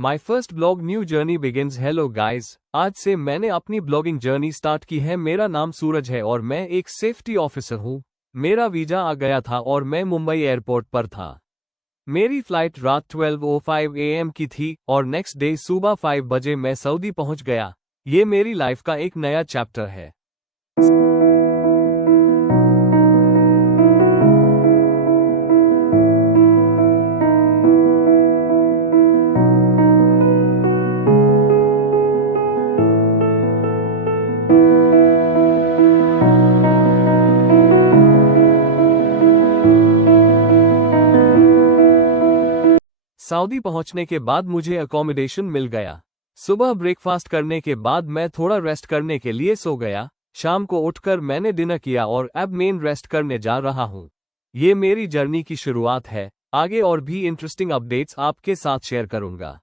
My first blog new journey begins. Hello guys, आज से मैंने अपनी ब्लॉगिंग जर्नी स्टार्ट की है। मेरा नाम सूरज है और मैं एक सेफ्टी ऑफिसर हूँ। मेरा वीजा आ गया था और मैं मुंबई एयरपोर्ट पर था। मेरी फ्लाइट रात 12:05 AM की थी और नेक्स्ट डे सुबह 5 बजे मैं सऊदी पहुंच गया। ये मेरी लाइफ का एक नया चैप्टर है। सऊदी पहुंचने के बाद मुझे अकोमोडेशन मिल गया। सुबह ब्रेकफास्ट करने के बाद मैं थोड़ा रेस्ट करने के लिए सो गया। शाम को उठकर मैंने डिनर किया और अब मेन रेस्ट करने जा रहा हूं। ये मेरी जर्नी की शुरुआत है। आगे और भी इंटरेस्टिंग अपडेट्स आपके साथ शेयर करूंगा।